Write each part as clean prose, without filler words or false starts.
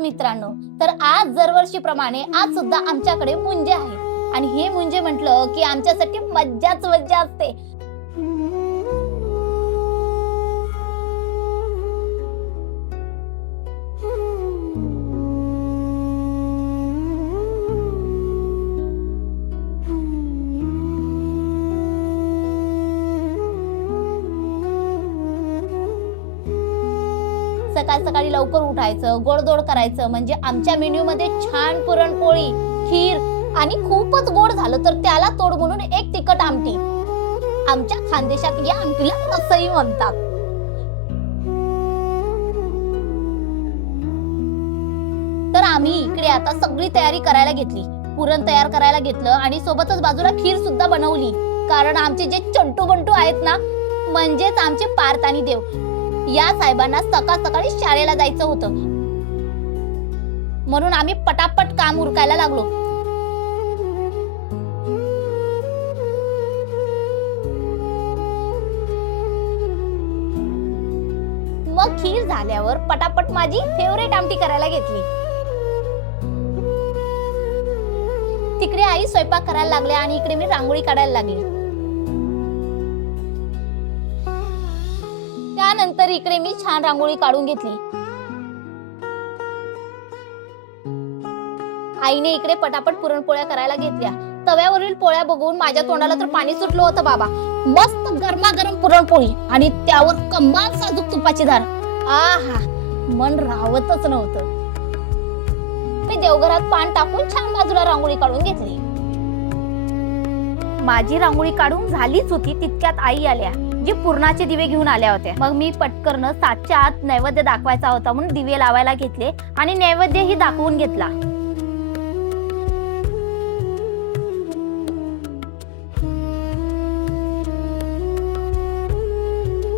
आहात मित्रांनो? तर आज दरवर्षीप्रमाणे आज सुद्धा आमच्याकडे मुंजे आहे आणि हे मुंजे म्हटलं की आमच्यासाठी मज्जाच मज्जा असते. सकाळ सकाळी लवकर उठायचं, गोडधोड करायचं, म्हणजे आमच्या मेन्यू मध्ये छान पुरणपोळी, खीर आणि खूपच गोड झालं तर त्याला तोड म्हणून एक तिखट आमटी. आमच्या खानदेशात या आमटीला रसई म्हणतात. तर आम्ही इकडे आता सगळी तयारी करायला घेतली. पुरण तयार करायला घेतलं आणि सोबतच बाजूला खीर सुद्धा बनवली. कारण आमचे जे चंटू बंटू आहेत ना, म्हणजेच आमचे पार्थ आणि देव, या साहेबांना सकाळ सकाळी शाळेला जायचं होतं, म्हणून आम्ही पटापट काम उरकायला लागलो. मग खीर झाल्यावर पटापट माझी फेवरेट आमटी करायला घेतली. तिकडे आई स्वयंपाक करायला लागल्या आणि इकडे मी रांगोळी काढायला लागली. त्यानंतर इकडे मी छान रांगोळी काढून घेतली. आईने इकडे पटापट पुरणपोळ्या करायला घेतल्या. तव्यावरील पोळ्या बघून माझ्या तोंडाला तर पाणी सुटलं होतं बाबा. मस्त गरमागरम पुरणपोळी आणि त्यावर कमाल साजूक तुपाची धार. आहा, मन राहवतच नव्हतं. मी देवघरात पान टाकून छान बाजूला रांगोळी काढून घेतली. माझी रांगोळी काढून झालीच होती तितक्यात आई आल्या, जी पुरणाचे दिवे घेऊन आल्या होत्या. मग मी पटकन 7च्या आत नैवेद्य दाखवायचा होता म्हणून दिवे लावायला घेतले आणि नैवेद्यही दाखवून घेतला.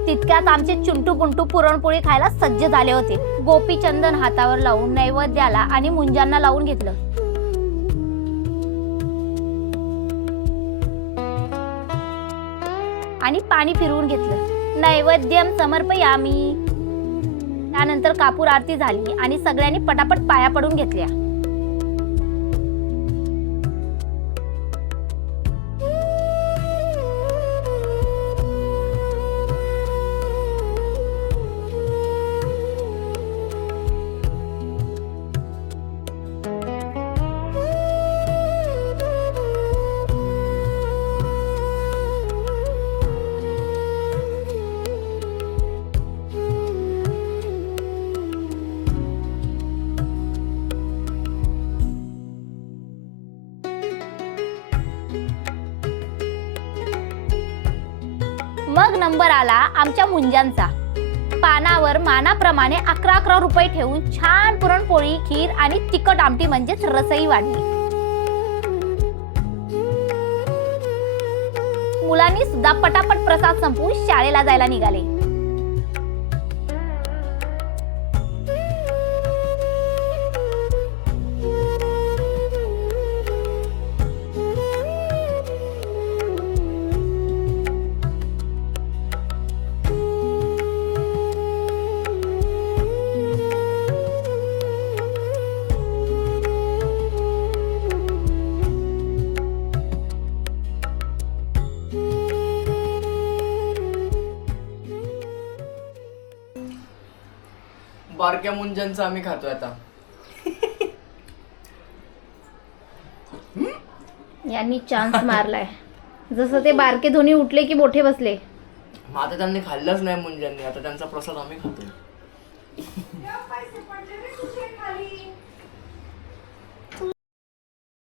तितक्यात आमचे चुंटू पुंटू पुरणपोळी खायला सज्ज झाले होते. गोपीचंदन हातावर लावून नैवेद्याला आणि मुंजांना लावून घेतलं. आणि पाणी फिरवून घेतलं. नैवेद्यम समर्पयामी. त्यानंतर कापूर आरती झाली आणि सगळ्यांनी पटापट पाया पडून घेतल्या. मग नंबर आला आमच्या मुंजांचा. पानावर मानाप्रमाणे 11 रुपये ठेवून छान पुरणपोळी, खीर आणि तिखट आमटी म्हणजेच रसई वाढली. मुलांनी सुद्धा पटापट प्रसाद संपवून शाळेला जायला निघाले. बारक्या मुंजांचा आम्ही खातोय आता. यांनी चान्स मारलाय. जसं ते बारके धोनी उठले की मोठे बसले. आता त्यांनी खाल्लंच नाही मुंजांनी, आता त्यांचा प्रसाद आम्ही खातोय.